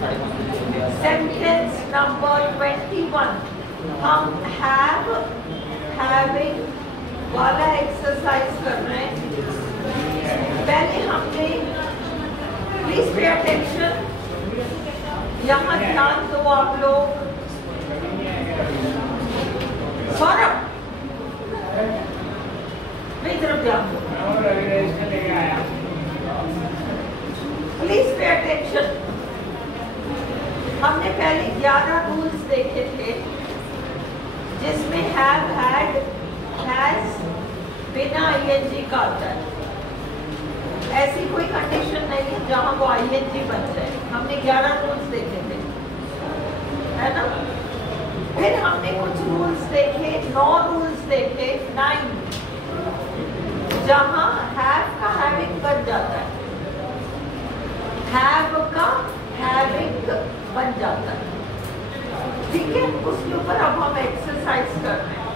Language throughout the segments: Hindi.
सेंटेंस नंबर 21 हम हैविंग वाला एक्सरसाइज कर रहे हैं। पहले हमने प्लीज पे अटेंशन, यहाँ ध्यान दो आप लोग। सौरभ मेरी तरफ ध्यान दो, प्लीज पे अटेंशन। हमने पहले 11 रूल्स देखे थे जिसमें हैव, हैड, हैज बिना आईएनजी का आता है। ऐसी कोई कंडीशन नहीं है जहां वो आईएनजी बन जाए। हमने 11 रूल्स देखे थे, है ना। फिर हमने कुछ रूल्स देखे, 9 रूल्स देखे, 9 जहां हैव का हैविंग बन जाता है, हैव का हैविंग बन जाता है। ठीक है, उसके ऊपर अब हम एक्सरसाइज कर रहे हैं।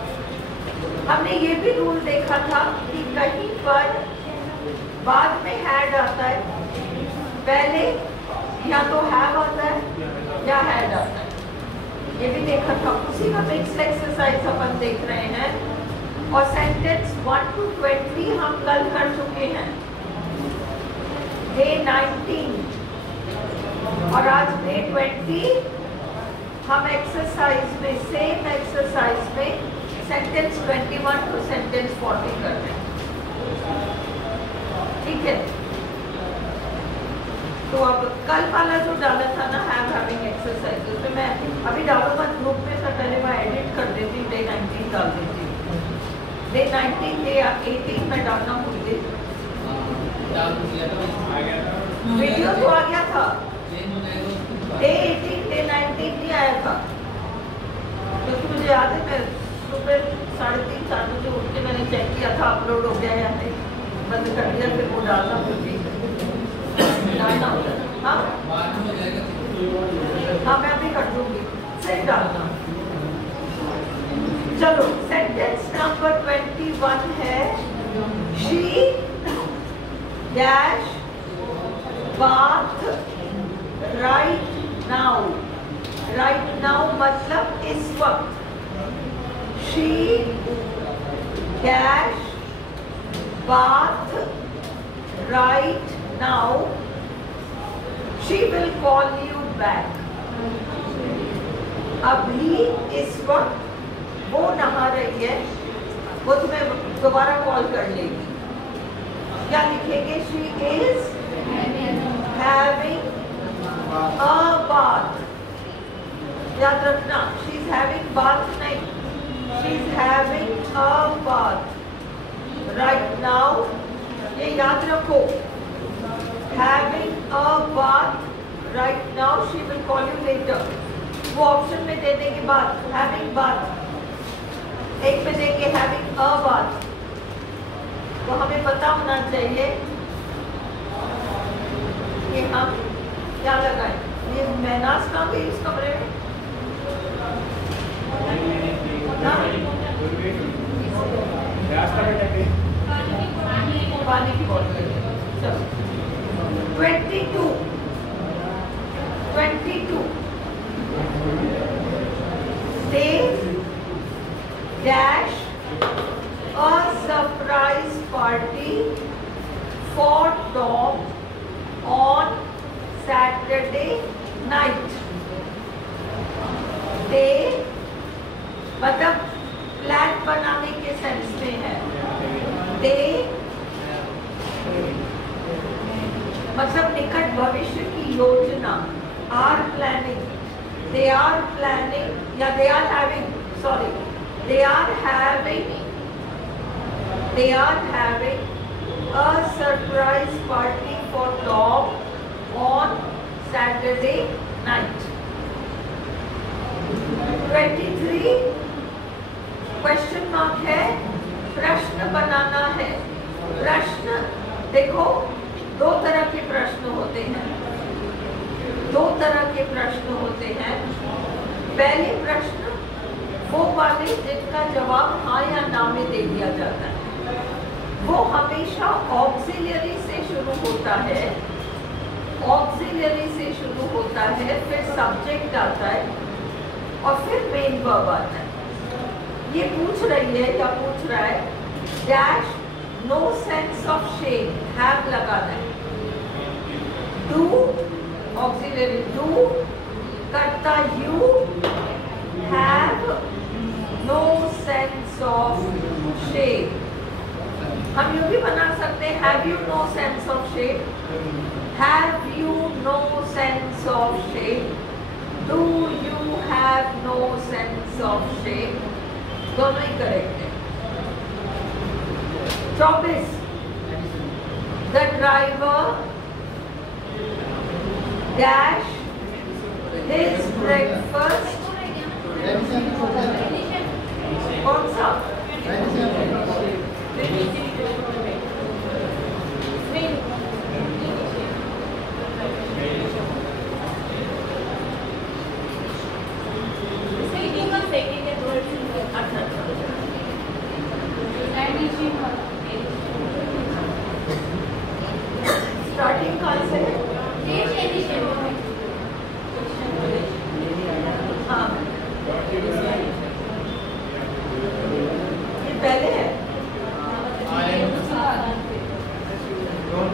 हमने ये भी रूल देखा था कि कहीं पर बाद में हैड आता है, पहले या तो हैव आता है या हैड आता है। ये भी देखा था, उसी का मिक्स एक्सरसाइज अपन देख रहे हैं। और सेंटेंस 1 to 20 हम कल कर चुके हैं, डे 19 और आज डे 20। हम एक्सरसाइज में, सेम एक्सरसाइज में सेंटेंस 21 टू सेंटेंस 40 कर रहे हैं। ठीक है, तो अब कल वाला जो डाला था ना हैविंग एक्सरसाइज, उसमें मैं अभी डालूंगा ग्रुप में, से पहले मैं एडिट कर देती हूँ, डे 19 डाल देती हूँ। डे 19 डे 18 में डालना भूल गई। वीडियो तो आ गया था, डे 18 डे 19 नहीं आया था, क्योंकि मुझे याद है मैं सुबह 3:30 4 बजे उठ के मैंने चेक किया था अपलोड हो गया या नहीं, बंद कर दिया, फिर वो डालना भूल गई। डालना होता है, हाँ हाँ मैं अभी कर दूंगी, सही डालना। चलो सेंटेंस नंबर 21 है, she dash bath right now. Right now मतलब इस वक्त। She dash bath right now, she will call you back. अभी इस वक्त वो नहा रही है, वो तुम्हें दोबारा कॉल कर लेगी। क्या लिखेंगे? She is having a bath. याद रखना, शी इज हैविंग बाथ नहीं, she is having a bath right now. ये याद रखो, having a bath right now, she will call you later. वो ऑप्शन में देने के बाद हैविंग बाथ, एक में देंगे हैविंग अ बाथ, तो हमें पता होना चाहिए कि हम क्या लगाएं। ये महनाज कहाँ गई इस कमरे में? पानी की बोतल। चलो 22 they dash a surprise party for Tom on Saturday night. They मतलब प्लान बनाने के सेंस में है। They मतलब निकट भविष्य की योजना, are planning, they are planning या they are having, sorry they are having a surprise party for Tom on Saturday night. 23 question mark है, प्रश्न बनाना है। प्रश्न देखो, दो तरह के प्रश्न होते हैं, पहले प्रश्न वो वाले जिनका जवाब हाँ या ना में दे दिया जाता है, वो हमेशा ऑक्सिलरी से शुरू होता है ऑक्सिलरी से शुरू होता है, फिर सब्जेक्ट आता है और फिर मेन वर्ब आता है। ये पूछ रही है या पूछ रहा है dash no sense of shame, have लगाना है। डू ऑक्सिलरी डू, करता you, have no sense of shame. हम यूं भी बना सकते हैं have you no sense of shame, have you no sense of shame, do you have no sense of shame, दोनों ही करेक्ट है। 24 the driver dash his breakfast, कौन सा स्टार्टिंग कौन से है? हाँ ये पहले है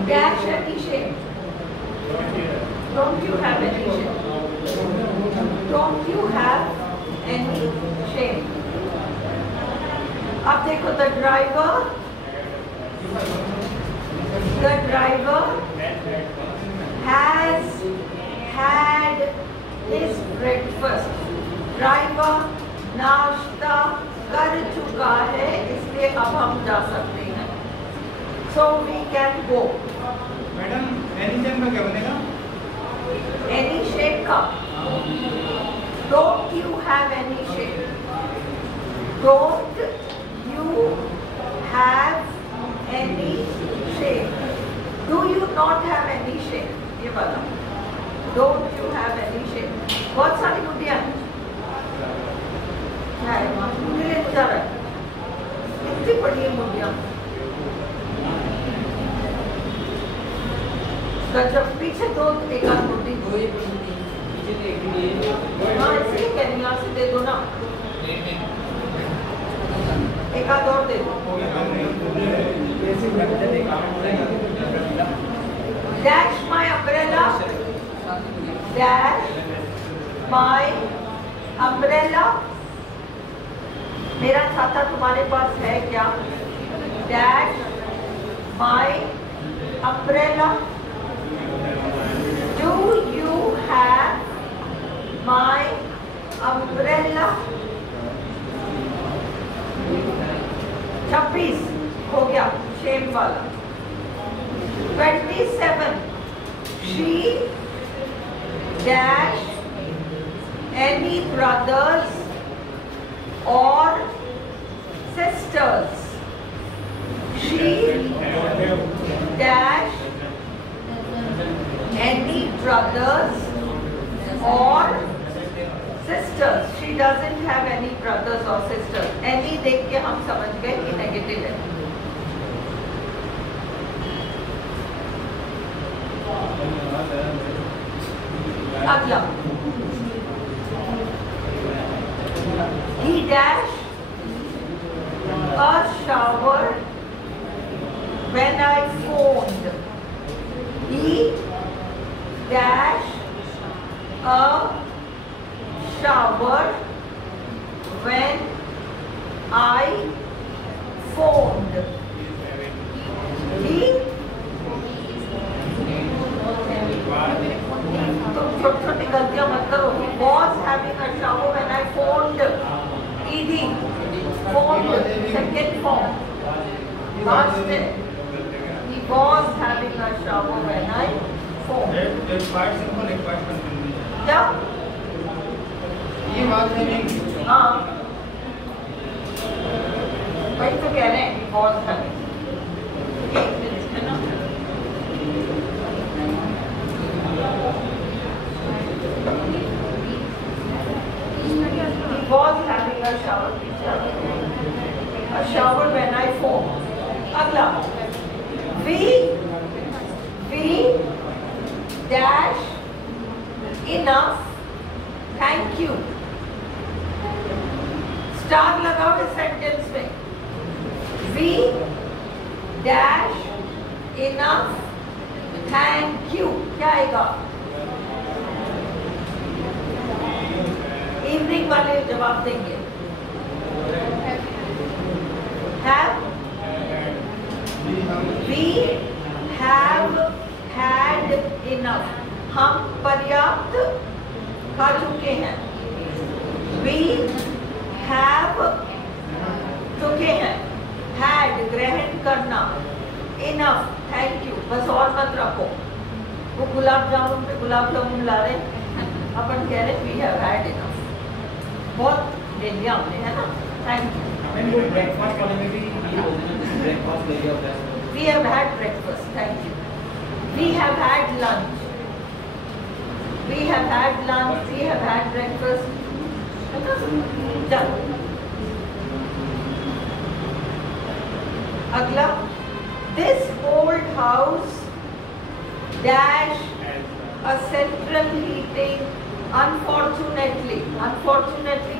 dash any shame, don't you have any shame, don't you have any shame। अब देखो the driver has had his breakfast, driver नाश्ता कर चुका है, इसलिए अब हम जा सकते हैं। So we can go। Madam any shape में क्या बनेगा? Any shape का don't you have any shape, don't you have any shape, do you not have any shape, ये वाला don't you have any shape। बहुत सारी मुद्दियाँ मुझे ले जा रहा है, इतनी बड़ी है मुद्दियाँ। जब पीछे दो एक आध मुद्दी हाँ इसलिए कह रही यहाँ से दे दो ना, एक आध और दे दो। डैश माई अम्ब्रेला, डैश माई अम्ब्रेला, मेरा छाता तुम्हारे पास है क्या? Dash my umbrella, do you have my umbrella। 26 हो गया शेम वाला। 27 she dash any brothers or sisters, she dash any brothers or sisters, she doesn't have any brothers or sisters। any देख के हम समझ गए कि नेगेटिव है। अगला he dash a shower when I phoned, he dash a shower when I phoned, he तुम छोटी छोटी गलतियां मत करो। he was having a shower when I phoned, ed phoned second form past tense, he was having a shower when I phoned। एक पार्ट सिंपल एक पार्ट कंटिन्यू क्या ये बात नहीं। हाँ वही तो कह रहे हैं बहुत having, है ना। He was having a shower when I phoned। अगला we enough, thank you. Star लगाओ इस सेंटेंस में. We dash enough, thank you. क्या आएगा? इवनिंग वाले जवाब देंगे. Have we have had enough. हम पर्याप्त खा चुके हैं. We have चुके हैं. Had ग्रहण करना. Enough thank you. बस और मत रखो. वो गुलाब जामुन पे गुलाब जामुन ला रहे अपन कह रहे we have had enough. बहुत ले लिया हमने, है ना. Thank you. ब्रेकफास्ट वाले में भी ब्रेकफास्ट ले लिया. We have had breakfast. Thank you. We have had lunch. We have had lunch. We have had breakfast. चलो. अगला. This old house dash a central heating. Unfortunately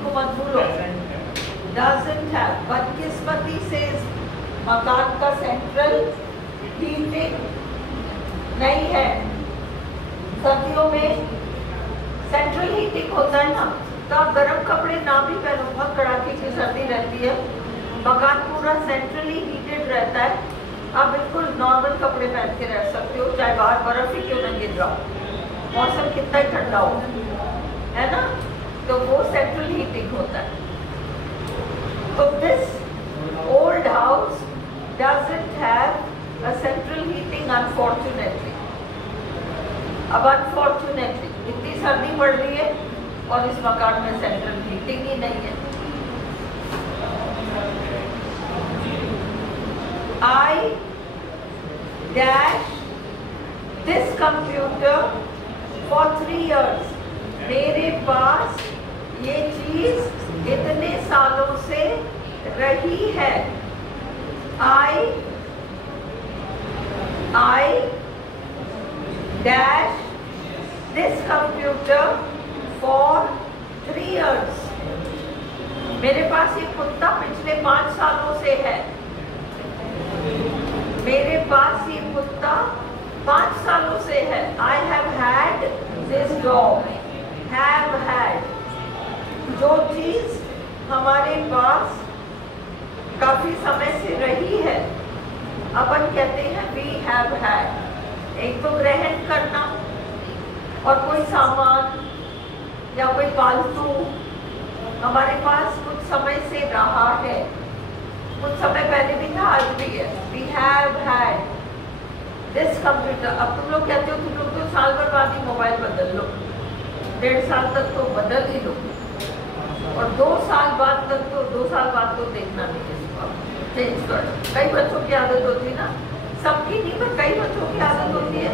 को मत भूलो. Doesn't have. बदकिस्मती से मकान का सेंट्रल हीटिंग नहीं है. सर्दियों में सेंट्रल हीटिंग होता है ना, तो आप गर्म कपड़े ना भी पहनो, बहुत कड़ाके की सर्दी रहती है, मकान पूरा सेंट्रली हीटेड रहता है, आप बिल्कुल नॉर्मल कपड़े पहन के रह सकते हो, चाहे बाहर बर्फ ही क्यों न गिर जाओ, मौसम कितना ही ठंडा हो, है ना. तो वो सेंट्रल हीटिंग होता है. तो this old house doesn't have a central heating unfortunately. अब unfortunately इतनी सर्दी पड़ रही है और इस मकान में सेंट्रल हीटिंग ही नहीं है. I dash this computer for 3 years. मेरे पास ये चीज इतने सालों से रही है. I dash this computer for 3 years. मेरे पास ये कुत्ता पिछले 5 सालों से है. मेरे पास ये कुत्ता 5 सालों से है. I have had this dog. Have had. जो चीज हमारे पास काफी समय से रही है, अपन कहते हैं we have had. एक तो ग्रहण करना और कोई सामान या कोई पालतू हमारे पास कुछ समय से रहा है, कुछ समय पहले भी था, आज भी है. We have had this computer. अब तुम लोग कहते हो तुम लोग तो साल भर बाद ही मोबाइल बदल लो, 1.5 साल तक तो बदल ही लो, और 2 साल बाद तक तो 2 साल बाद तो देखना नहीं है, चेंज कर. कई बच्चों की आदत होती है ना, सबकी नहीं पर कई बच्चों की आदत होती है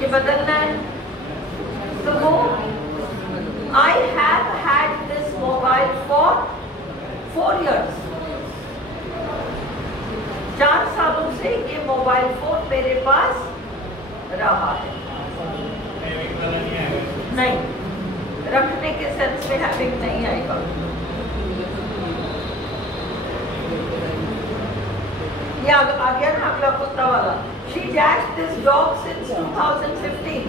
कि बदलना है. तो वो I have had this mobile for 4 years. 4 सालों से ये मोबाइल फोन मेरे पास रहा है. नहीं, रखने के सेंस में हैविंग नहीं आएगा. ये आ गया ना अगला कुत्ता वाला. She dashed this dog since 2015.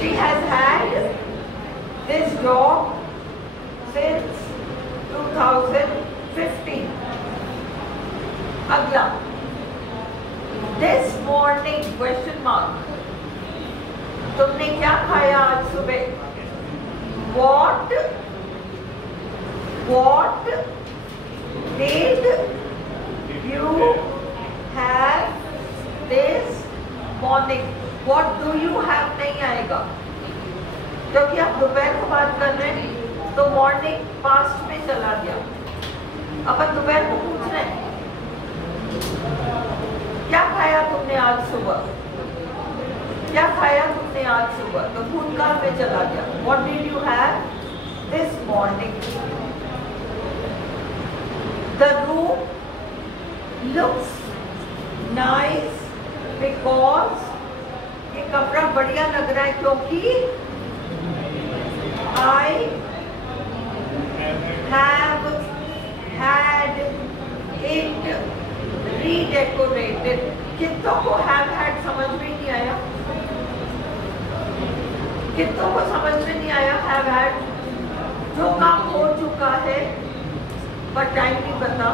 She has had this dog since 2015. अगला. This morning question mark. तुमने क्या खाया आज सुबह? What did you have this morning? What do you have नहीं आएगा, क्योंकि आप दोपहर को बात कर रहे हैं, तो मॉर्निंग पास्ट में चला गया. अपन दोपहर को पूछ रहे हैं क्या खाया तुमने आज सुबह, क्या खाया तुमने आज सुबह, तो भूतकाल में चला गया. What did you have this morning? The room looks nice because ये कपड़ा बढ़िया लग रहा है क्योंकि I have had it redecorated. कितनों को have had समझ में नहीं आया? कितनों को समझ में नहीं आया have had? जो काम हो चुका है पर टाइम नहीं पता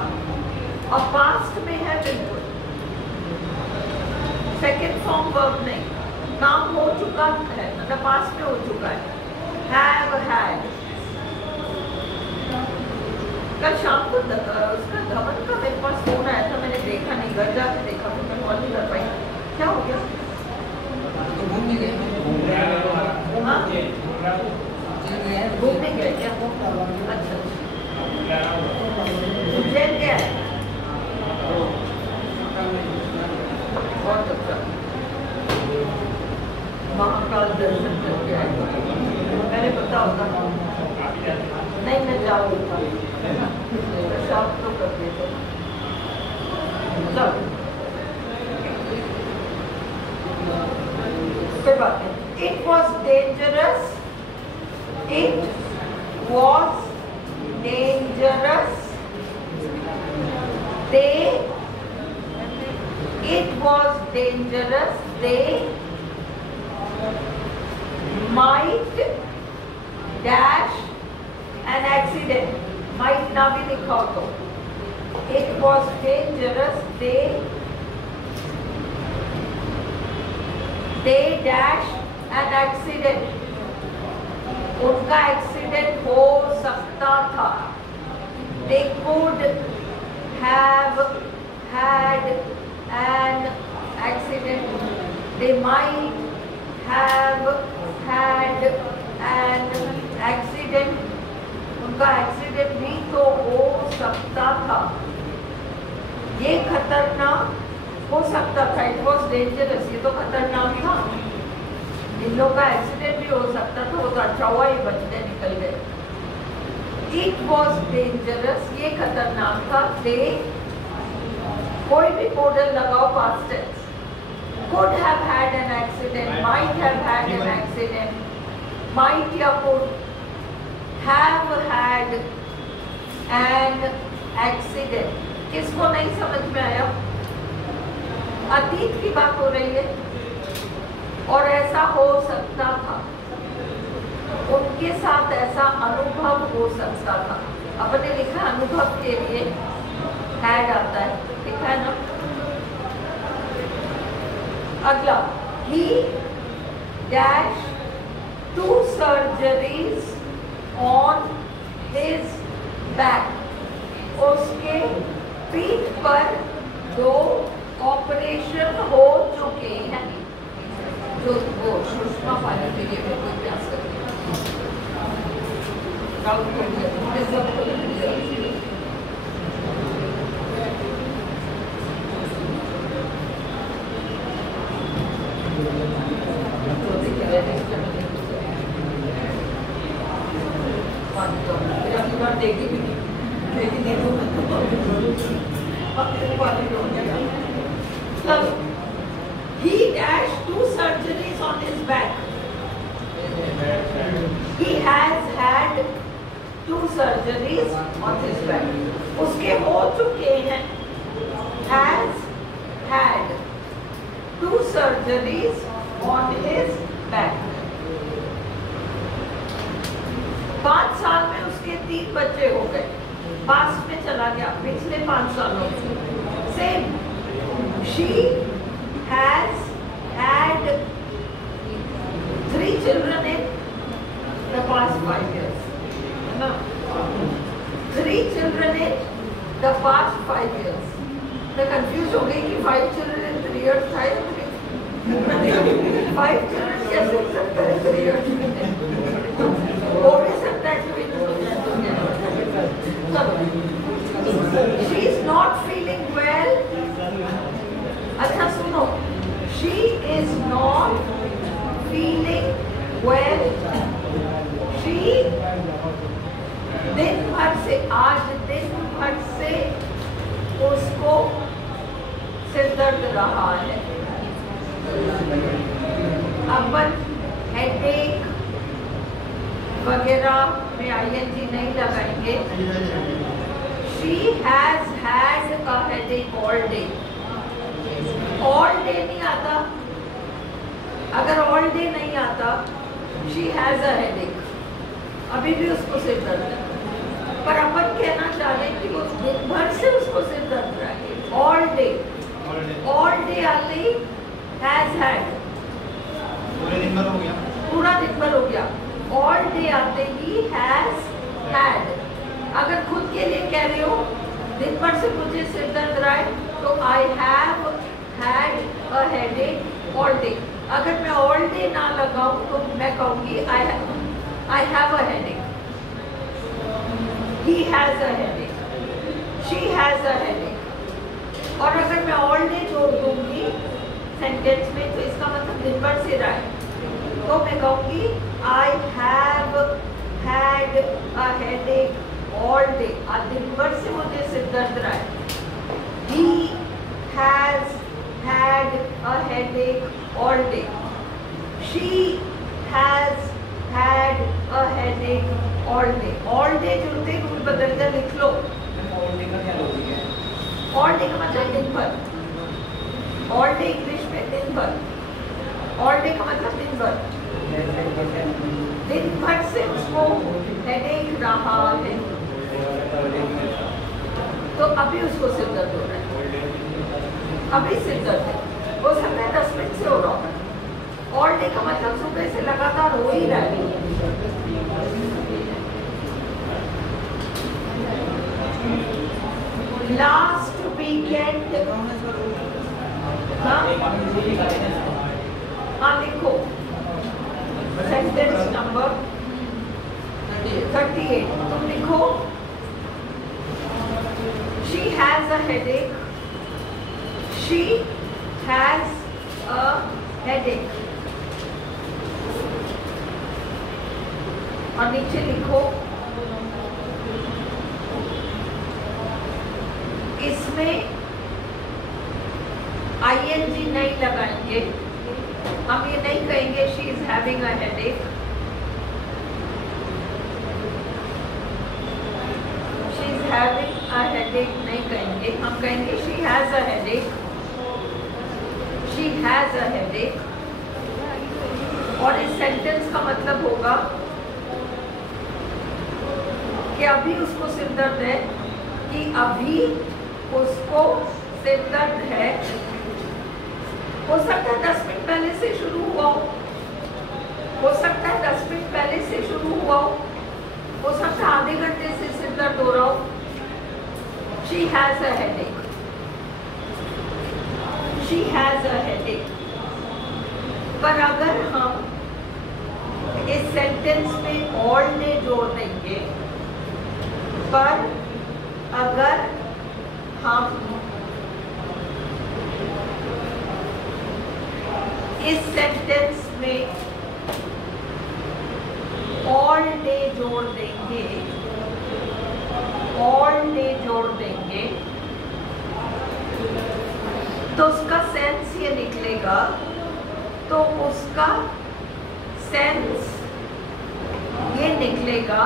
और पास्ट में है बिल्कुल, सेकेंड फॉर्म वर्ब नहीं, काम हो चुका है मतलब पास्ट में हो चुका है। have had कल शाम को उसका धवन का मेरे पास फोन आया था, मैंने देखा नहीं, घर जाके देखा तो मैं कॉल नहीं कर पाई। क्या हो गया? घूमने गए क्या? अच्छा उज्जैन गया है, बहुत अच्छा, महाकाल दर्शन करके आए। मैंने पता होता नहीं, मैं जाऊँगा शाम तो कर देते। कोई बात नहीं। It was dangerous. It was dangerous. It was dangerous. They might dash an accident. Might ना भी लिखा हो तो it was dangerous. They dash an accident. उनका एक्सीडेंट हो सकता था। They could have had an accident. They might have had an accident. उनका एक्सीडेंट भी तो हो सकता था। ये खतरनाक हो सकता था। इट वॉज डेंजरस, ये तो खतरनाक था। इन लोगों का एक्सीडेंट भी हो सकता था, वो तो अच्छा हुआ ये बचने निकल गए। इट वॉज डेंजरस, ये खतरनाक था। दे कोई भी मॉडल लगाओ past tense. could have had an accident, might have had an accident, might या could have had an accident। किसको नहीं समझ में आया? अतीत की बात हो रही है और ऐसा हो सकता था, उनके साथ ऐसा अनुभव हो सकता था। अपने लिखा अनुभव के लिए हैड आता है, लिखा है ना। अगला, he dash 2 surgeries on his back। उसके पीठ पर 2 ऑपरेशन हो चुके हैं। जो वो सुषमा पानी के लिए मैं कोई प्यास करती देगी भी नहीं, लेकिन he dashed 2 surgeries on his back। He has had 2 surgeries on his back। उसके हो चुके हैं। Has had 2 surgeries on his back। 5 साल में उसके 3 बच्चे हो गए। पास्ट में चला गया, पिछले 5 सालों में। Same, she has had 3 children in the past 5 years। है ना? 3 children in the past 5 years। मैं कंफ्यूज हो गई कि 5 children in 3 years था या 5 children कैसे हो सकता है 3 years में? हो भी सकता है कि she is not feeling well। अच्छा सुनो, she is not feeling well। she दिन भर से, आज दिन भर से उसको सिर दर्द रहा है। अपन हेडेक वगैरह में आईएनजी नहीं लगाएंगे। She has had a headache all day. All day नहीं आता, अगर ऑल डे नहीं आता शी हैज अ हेडेक, अभी भी उसको सिर दर्द है, पर अपन कहना चाह रहे हैं कि वो दिन भर से उसको सिर दर्द रहा है। ऑल डे, ऑल डे आते ही हैज हैड, पूरे दिन भर हो गया, पूरा दिन भर हो गया। ऑल डे आते ही हैज हैड। अगर खुद के लिए कह रहे हो दिन भर से मुझे सिर दर्द रहा है, तो आई have had a headache all day. अगर मैं ऑल डे ना लगाऊं तो मैं कहूंगी I have a headache, he has a headache, she has a headache. और अगर मैं ऑल डे जोड़ दूंगी सेंटेंस में तो इसका मतलब दिन भर से रहा है, तो मैं कहूंगी आई have had a headache all day. दिन भर से मुझे सिर दर्द रहा है। He has had a headache all day. She has had a headache all day. All day जुड़ते रूल बदल कर लिख लो। ऑल डे का क्या लॉजिक है? All day का मतलब दिन भर। All day इंग्लिश में दिन भर। All day का मतलब दिन भर। दिन भर से उसको हेडेक रहा है, तो अभी उसको सिर दर्द हो रहा है, अभी सिर दर्द है। हो सकता है 10 मिनट से हो रहा हो। ऑल डे का मतलब सुबह से लगातार हो ही रहा है। लास्ट वीकेंड, हाँ लिखो सेंटेंस नंबर 38। तुम लिखो she has a headache, she has a headache। और नीचे लिखो इसमें आईएनजी नहीं लगाएंगे, हम ये नहीं कहेंगे she is having a headache, she is having a headache नहीं कहेंगे, हम कहेंगे she has a headache, she has a headache। और इस सेंटेंस का मतलब होगा कि अभी उसको सिर दर्द है, कि अभी उसको सिर दर्द है। हो सकता है 10 मिनट पहले से शुरू हुआ हो सकता है 10 मिनट पहले से शुरू हुआ हो सकता है आधे घंटे से सिर दर्द हो रहा हो। She has a headache, she has a headache। पर अगर हम इस सेंटेंस में ऑल डे जोड़ देंगे, पर अगर हम इस सेंटेंस में ऑल डे जोड़ देंगे, ऑल डे जोड़ देंगे, तो उसका सेंस ये निकलेगा, तो उसका सेंस ये निकलेगा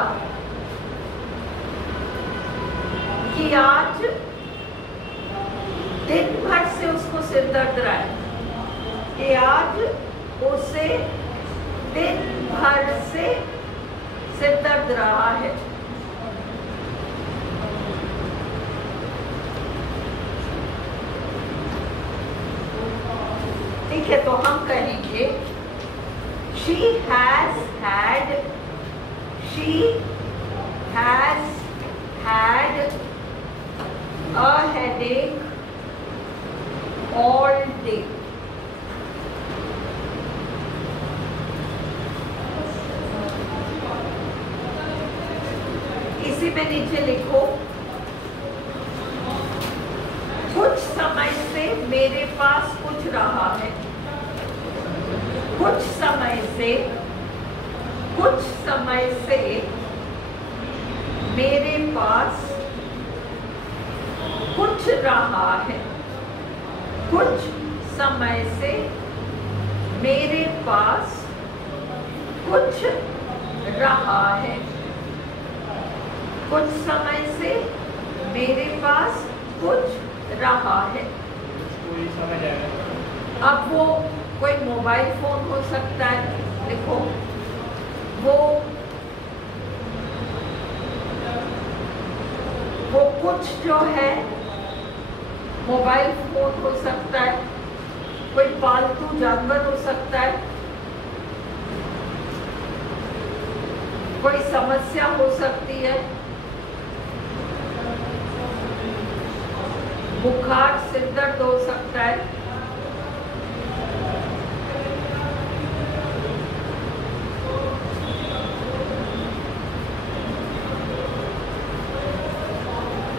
कि आज दिन भर से उसको सिर दर्द रहा है, कि आज उसे दिन भर से सिर दर्द रहा है। ठीक है, तो हम कहेंगे she has had a headache all day। इसी में नीचे लिखो कुछ समय से मेरे पास कुछ रहा है, कुछ समय से मेरे पास कुछ रहा है, कुछ समय से मेरे पास कुछ रहा है। कुछ समय से मेरे पास कुछ रहा है। समझ आएगा। अब वो कोई मोबाइल फोन हो सकता है, देखो वो कुछ जो है मोबाइल फोन हो सकता है, कोई पालतू जानवर हो सकता है, कोई समस्या हो सकती है, बुखार, सिर दर्द हो सकता है,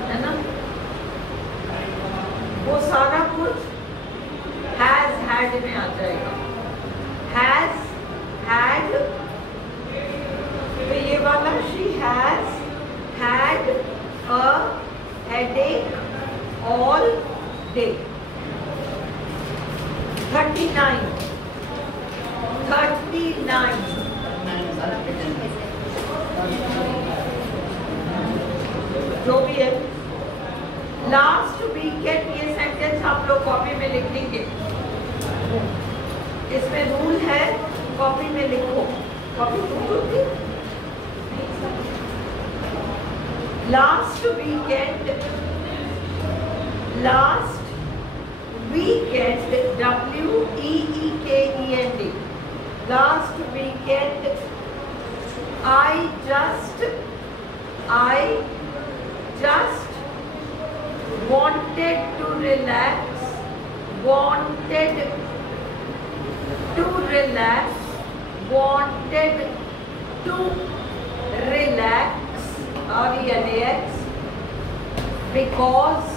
है ना? वो सारा कुछ हैज हैड में आ जाएगा। हैज हैड, तो ये वाला she has had a headache all day। 39 जो भी है। लास्ट वीकेंड, ये सेंटेंस आप लोग कॉपी में लिख लेंगे। इसमें रूल है, कॉपी में लिखो। कॉपी होती last weekend, last weekend, WEEKEND, last weekend I just wanted to relax, wanted to relax, RELAX, because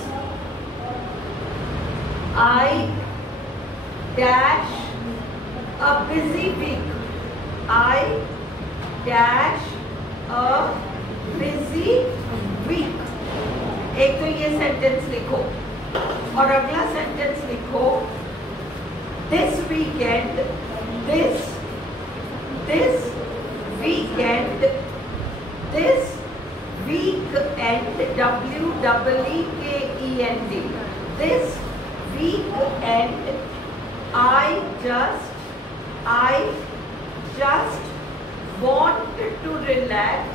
I dash a busy week, I dash a busy week। एक तो ये सेंटेंस लिखो और अगला सेंटेंस लिखो this weekend, this weekend, this weekend, WEEKEND, this weekend I just want to relax,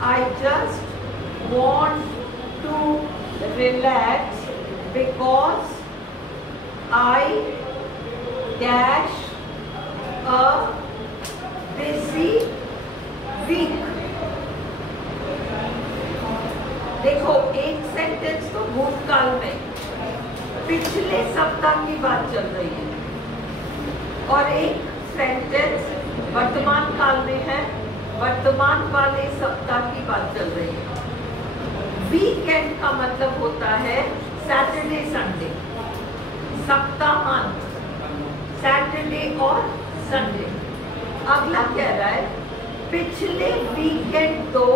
I just want to relax because I dash a busy week। देखो, एक सेंटेंस तो भूतकाल में पिछले सप्ताह की बात चल रही है और एक सेंटेंस वर्तमान काल में है, वर्तमान वाले सप्ताह की बात चल रही है। वीकेंड का मतलब होता है सैटरडे संडे, सप्ताहांत, सैटरडे और संडे। अगला कह रहा है पिछले वीकेंड तो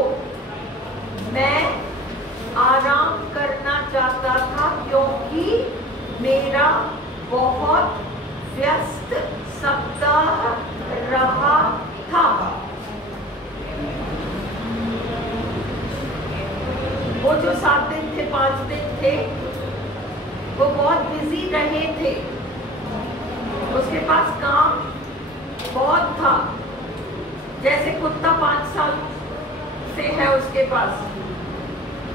मैं आराम करना चाहता था क्योंकि मेरा बहुत व्यस्त सप्ताह रहा था। वो जो 7 दिन थे, 5 दिन थे, वो बहुत बिजी रहे थे, उसके पास काम बहुत था। जैसे कुत्ता 5 साल से है उसके पास,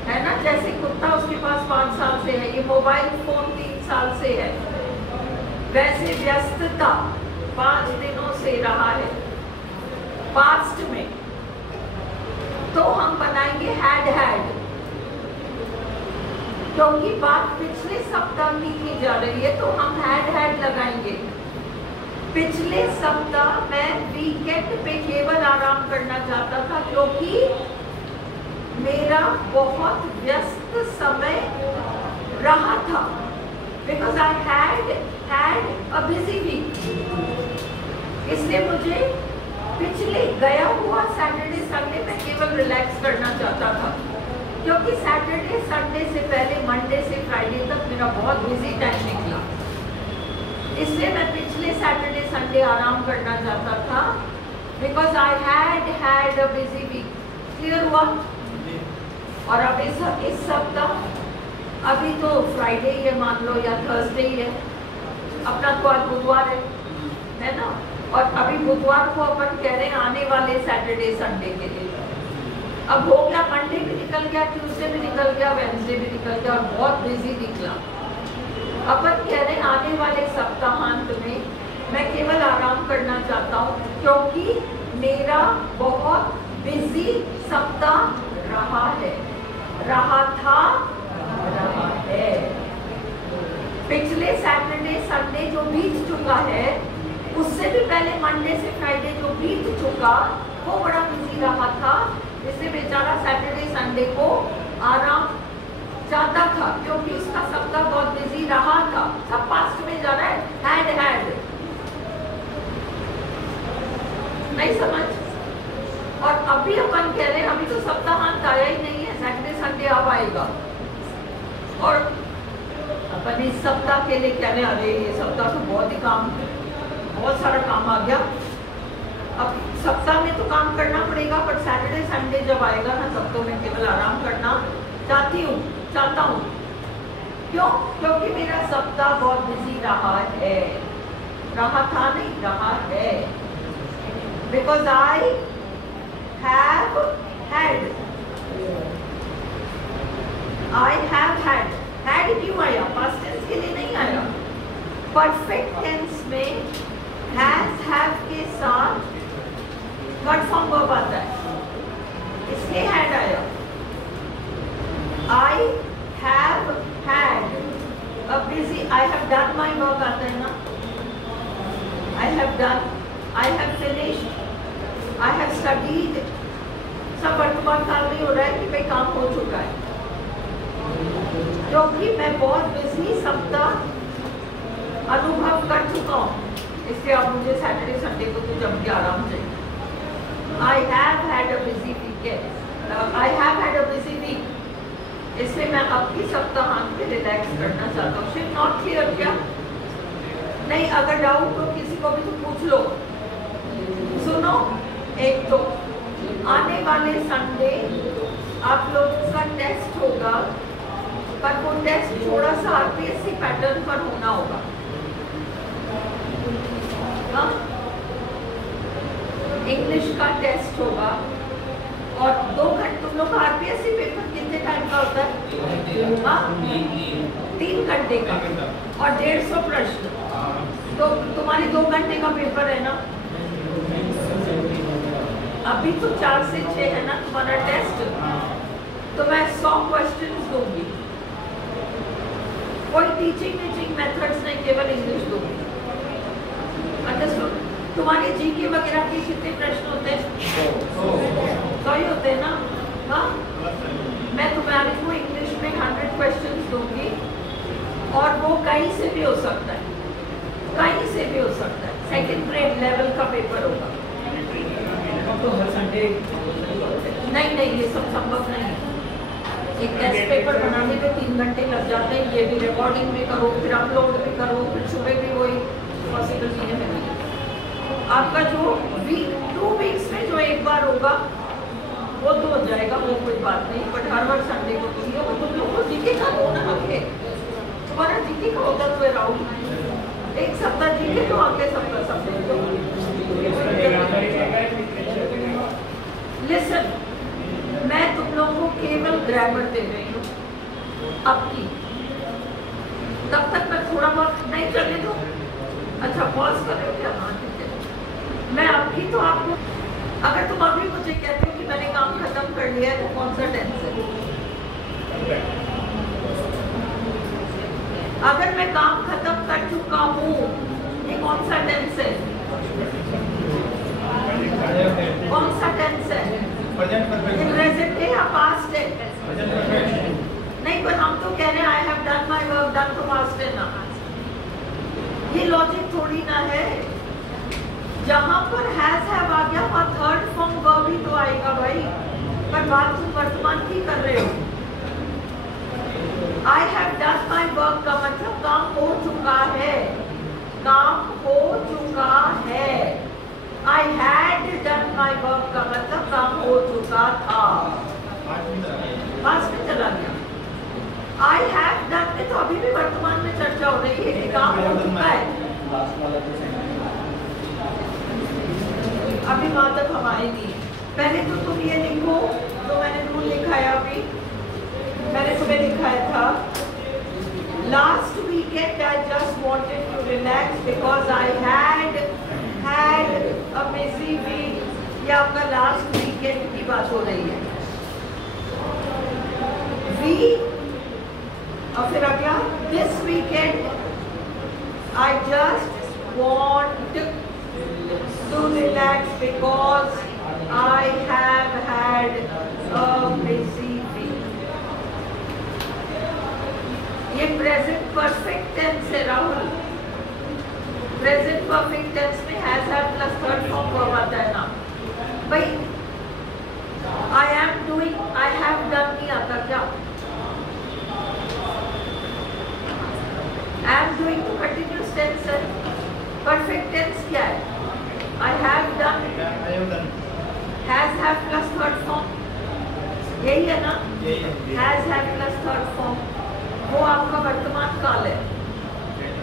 है ना? जैसे कुत्ता उसके पास 5 साल से है, ये मोबाइल फोन 3 साल से है, वैसे व्यस्तता 5 दिनों से रहा है पास्ट में। तो हम बनाएंगे हैड, क्योंकि बात पिछले सप्ताह की जा रही है तो हम हैड लगाएंगे। पिछले सप्ताह मैं वीकेंड पे केवल आराम करना चाहता था क्योंकि मेरा बहुत व्यस्त समय रहा था, because I had a busy week। इसलिए मुझे पिछले गया हुआ सैटरडे संडे में केवल रिलैक्स करना चाहता था। क्योंकि सैटरडे संडे से पहले मंडे से फ्राइडे तक मेरा बहुत बिजी टाइम निकला, इसलिए मैं पिछले सैटरडे संडे आराम करना चाहता था, because I had a busy week. Clear हुआ? और अब इस सप्ताह, अभी तो फ्राइडे ये मान लो या थर्सडे ही है, अपना तो आज बुधवार है ना, और अभी बुधवार को अपन कह रहे हैं आने वाले सैटरडे संडे के लिए। अब हो गया, मंडे भी निकल गया, ट्यूसडे भी निकल गया, वेडनेसडे भी निकल गया, और बहुत बिजी निकला। अपन कह रहे हैं आने वाले सप्ताहांत में मैं केवल आराम करना चाहता हूँ, क्योंकि मेरा बहुत बिजी सप्ताह रहा है, रहा था, रहा है। पिछले सैटरडे संडे जो बीत चुका है, उससे भी पहले मंडे से फ्राइडे जो बीत चुका, वो बड़ा बिजी रहा था, इसलिए बेचारा सैटरडे संडे को आराम चाहता था, क्योंकि इसका सप्ताह बहुत बिजी रहा था। सब पास्ट में जा रहा है, हैड नहीं समझ। और अभी अपन कह रहे हैं अभी तो सप्ताहांत आया ही नहीं है, सैटरडे संडे अब आएगा, और अपन इस सप्ताह के लिए कह रहे हैं अरे ये सप्ताह तो बहुत ही काम, बहुत सारा काम आ गया। अब सप्ताह में तो काम करना पड़ेगा, पर सैटरडे संडे जब आएगा ना, तब तो मैं केवल आराम करना चाहता हूँ। क्यों? क्योंकि मेरा सप्ताह बहुत बिजी रहा है, रहा था नहीं, रहा है, बिकॉज आई हैव हैड क्यों आया? पास्ट टेंस के लिए नहीं आया। परफेक्ट टेंस में हैज हैव के साथ थर्ड फॉर्म वर्ब आता है, इसलिए हैड आया। आई have had a busy, I have done my work आता है ना, I have done, I have finished, I have studied, सब वर्तमान काल में हो रहा है कि भाई काम हो चुका है, क्योंकि मैं बहुत बिजी सप्ताह अनुभव कर चुका हूँ, इसलिए अब मुझे सैटरडे संडे को तो जम के आराम चाहिए। I have had a busy weekend, I have had a busy week, इसलिए मैं अब की सप्ताहांत में रिलैक्स करना चाहता हूँ। सिर्फ नॉट क्लियर क्या? नहीं, अगर डाउट हो किसी को भी तो पूछ लो। सुनो, एक तो आने वाले संडे आप लोगों का टेस्ट होगा, पर वो टेस्ट थोड़ा सा आरपीएससी पैटर्न पर होना होगा। इंग्लिश का टेस्ट होगा, और 2 घंटे, तुम लोग का आरपीएससी पेपर कितने टाइम का होता है? 3 घंटे का, और 150 प्रश्न, तो तुम्हारी 2 घंटे का पेपर है ना। अभी तो 4 से 6 है ना तुम्हारा टेस्ट, तो मैं 100 क्वेश्चंस दूंगी, कोई टीचिंग मेथड्स नहीं, केवल इंग्लिश दूंगी। अंडरस्टूड? तुम्हारे जीके वगैरह के कितने प्रश्न होते हैं? 100 ही होते हैं ना। हाँ, मैं तुम्हारे को इंग्लिश में 100 क्वेश्चंस दूंगी, और वो कहीं से भी हो सकता है, कहीं से भी हो सकता है, सेकंड ग्रेड लेवल का पेपर होगा। तो हर संडे नहीं, ये सब संभव नहीं है। एक टेस्ट पेपर बनाने में 3 घंटे लग जाते हैं, ये भी रिकॉर्डिंग भी करो, फिर अपलोड भी करो, फिर सुबह भी वही, पॉसिबल नहीं है। आपका जो 2 वीक्स में जो एक बार होगा वो तो हो जाएगा, वो कोई बात नहीं, बट हर संडे को तो ये, वो तुम लोग को जीके का होना आगे, तुम्हारा जीके का होता तो राउंड, एक सप्ताह जीके तो अगले सप्ताह संडे तो। लिसन, मैं तुम लोगों को केवल ग्रामर दे रही हूँ अब की, तब तक मैं थोड़ा बहुत नहीं चलने दो। अच्छा, पॉज कर रहे हो क्या? हाँ ठीक है। मैं अब की तो आपको, अगर तुम अभी मुझे कहते हो कि मैंने काम खत्म कर लिया है, तो कौन सा टेंस है? अगर मैं काम खत्म कर चुका हूँ, ये कौन सा टेंस है? कौन सा टेंस है? प्रेजेंट है या पास्ट है? नहीं, पर हम तो कह रहे हैं I have done my work, done तो पास्ट है ना। ये लॉजिक थोड़ी ना है। जहां पर हैज हैव आ गया, वहां थर्ड फॉर्म वर्ब ही तो आएगा भाई, पर बात तुम वर्तमान की कर रहे हो। I have done my work का मतलब काम हो चुका है, काम हो चुका है। I had done my work का मतलब काम हो चुका था, पास्ट में चला गया। I have done में तो अभी भी वर्तमान में चर्चा हो रही है कि काम हो चुका है। अभी वहां तक हम आएंगे। पहले तो तुम ये लिखो जो मैंने रूल लिखा है। अभी मैंने तुम्हें लिखाया था last weekend I just wanted to relax because I had a busy week। ये आपका लास्ट वीकेंड की बात हो रही है। और फिर अगला this weekend I just want to relax because I have had a busy week। ये प्रेजेंट परफेक्ट टेंस है राहुल। प्रेजेंट परफेक्ट टेंस में has have plus third form verb आता है ना भाई। I am doing, I have done नहीं आता क्या? आई एम डूइंग तो कंटिन्यूअस टेंस है। परफेक्ट टेंस क्या है? I have done, has have plus third form, यही है ना? Has have plus third form वो आपका वर्तमान काल है।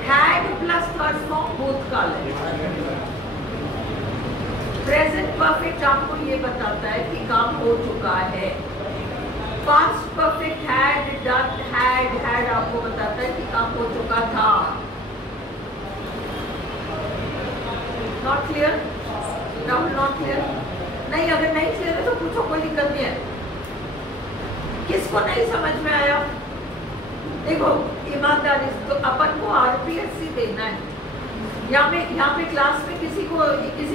हैड प्लस थर्ड फॉर्म भूतकाल है। प्रेजेंट परफेक्ट आपको ये बताता है कि काम हो चुका है। Past perfect had done, had आपको बताता है कि काम हो चुका था। Not clear Rahul? Not clear? नहीं, अगर नहीं क्लियर है तो पूछो, कोई दिक्कत नहीं है। किसको नहीं समझ में आया? देखो ईमानदारी तो अपन को आरपीएससी देना है। यहाँ पे क्लास में किसी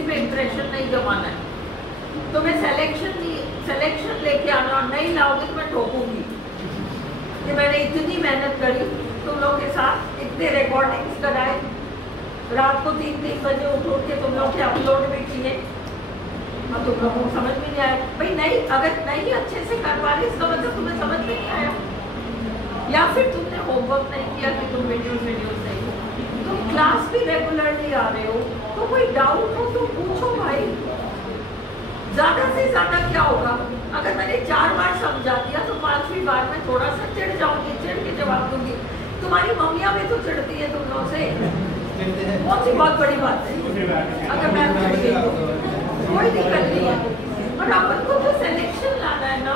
पे इंप्रेशन नहीं जमाना है। तो मैं सिलेक्शन लेके आना, और नहीं लाओगे तो मैं ठोकूंगी कि मैंने इतनी मेहनत करी तुम लोग के साथ, इतने रिकॉर्डिंग्स कराए, रात को 3-3 बजे उठ के तुम लोग के अपलोड भी किए, और तुम लोगों को समझ में नहीं आया। भाई नहीं, अगर नहीं अच्छे से कर पा रहे इसका मतलब तुम्हें समझ में नहीं आया, या फिर तुमने होमवर्क नहीं किया कि तुम वीडियोस नहीं हो। तुम क्लास भी रेगुलरली आ रहे हो तो कोई डाउट हो तो पूछो भाई। ज्यादा से ज्यादा क्या होगा? अगर मैंने 4 बार समझा दिया तो 5वीं बार में थोड़ा सा चिढ़ जाऊंगी, चिढ़ के जवाब दूंगी। तुम्हारी मम्मियाँ भी तो चिढ़ती है तुम लोगों से, कौन सी बहुत बड़ी बात है अगर मैं चिढ़ गई तो? कोई दिक्कत नहीं है। और अपन को तो सिलेक्शन लाना है ना,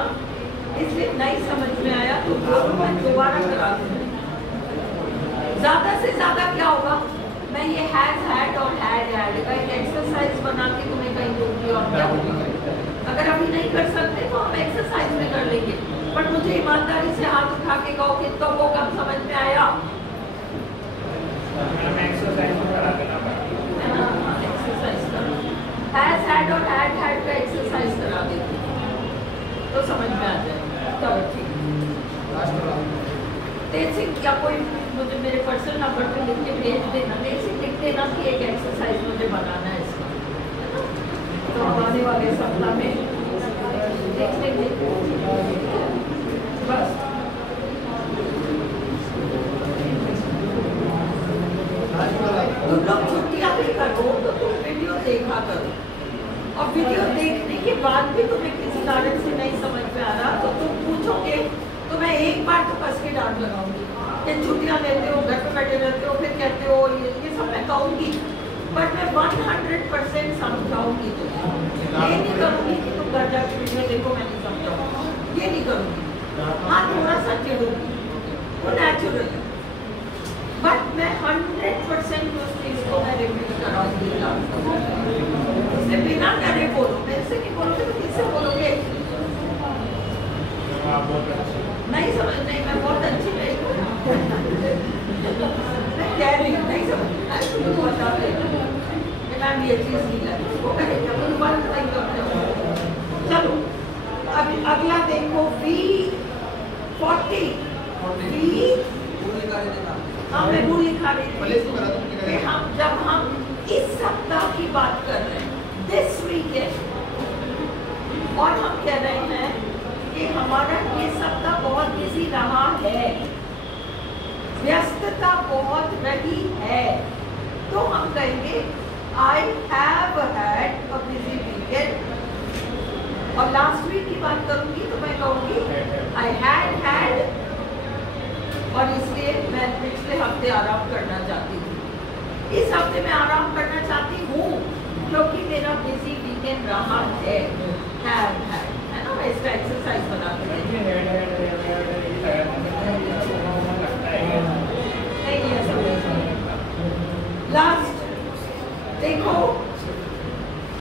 इसलिए नहीं समझ में आया तो मैं दोबारा करा दूंगी। ज्यादा से ज्यादा क्या होगा? मैं ये हैज हैड और हैड का एक एक्सरसाइज बना के तुम्हें कहीं दूंगी, और क्या होगी? अगर अभी नहीं कर सकते तो हम एक्सरसाइज में कर लेंगे, बट मुझे ईमानदारी से हाथ उठा के कहो कि तो वो कब समझ में आया? एक्सरसाइज करो, हैज हैड और हैड का एक्सरसाइज करा देती तो समझ में आ जाए। चलो ठीक, बेसिक या कोई मुझे मेरे पर्सनल नंबर पे लिख के भेज देना, बेसिक लिख देना कि एक एक्सरसाइज मुझे बनाना है इसका, तो आने वाले सप्ताह में देख लेंगे बस। तुम लोग छुट्टियाँ भी करो तो तुम वीडियो देखा करो, और वीडियो देखने के बाद भी तुम्हें किसी कारण से नहीं समझ में आ रहा तो तुम पूछोगे तो मैं एक बार तो कस के डांट लगाऊंगी कि छुट्टियां लेते हो, घर पे बैठे रहते हो, फिर कहते हो ये सब मैं कहूँगी, बट मैं 100% समझाऊंगी तुम्हें। ये नहीं करूँगी कि तुम घर जाके वीडियो देखो मैं नहीं समझाऊंगी, ये नहीं करूँगी। हाँ थोड़ा सा चिढ़ूंगी, वो नेचुरल है, बट मैं 100% उस चीज़ को मैं रिपीट कराऊंगी। इससे बिना डरे बोलो, मेरे से नहीं बोलोगे तो किससे बोलोगे? नहीं समझ, नहीं मैं बहुत अच्छी नहीं मैं कह रही हूँ, नहीं समझ तुमको बता रही मैम ये चीज़ नहीं लगी, वो करेंगे तो दोबारा नहीं करते हो। चलो अब अगला देखो V40 हाँ मैं भूल लिखा रही थी। हम जब हम इस सप्ताह की बात कर रहे हैं, दिस वीकेंड, और हम कह रहे हैं कि हमारा ये सप्ताह बहुत बिजी रहा है, व्यस्तता बहुत नहीं है, तो हम कहेंगे I have had a busy weekend। और लास्ट वीक की बात करूंगी तो मैं कहूंगी I had, और इसलिए मैं पिछले हफ्ते आराम करना चाहती थी, इस हफ्ते में आराम करना